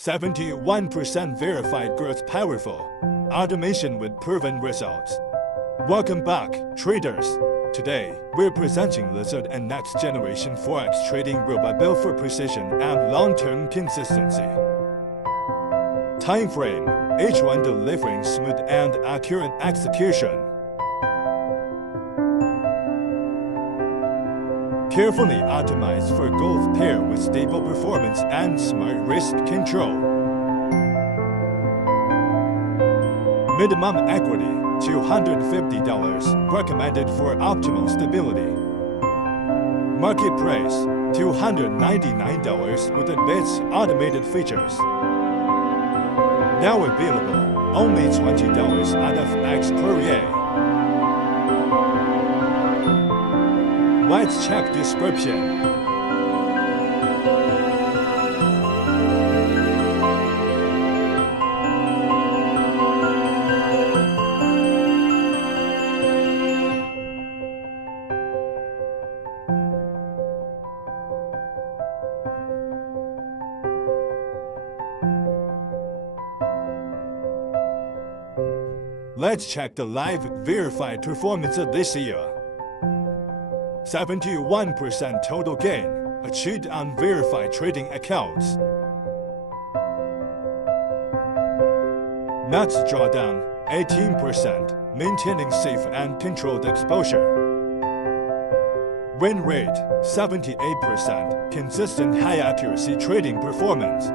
71% verified growth, powerful automation with proven results. Welcome back, traders. Today, we're presenting Lizard and next generation Forex trading robot built for precision and long-term consistency. Time frame, each one delivering smooth and accurate execution. Carefully optimized for gold pair with stable performance and smart risk control. Minimum equity, $250, recommended for optimal stability. Market price, $299 with advanced automated features. Now available, only $20 out of X per. Let's check description. Let's check the live verified performance of this year. 71% total gain achieved on verified trading accounts. Max drawdown 18%, maintaining safe and controlled exposure. Win rate 78%, consistent high accuracy trading performance.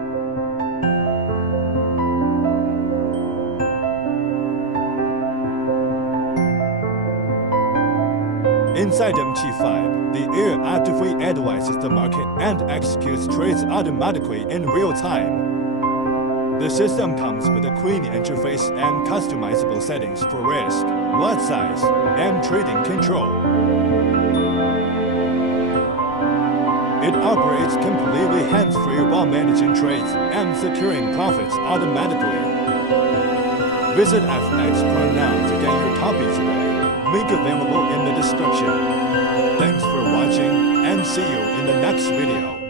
Inside MT5, the AI actively analyzes the market and executes trades automatically in real time. The system comes with a clean interface and customizable settings for risk, lot size, and trading control. It operates completely hands-free while managing trades and securing profits automatically. Visit FX Pro now to get your copy today. Link available in the description. Thanks for watching and see you in the next video.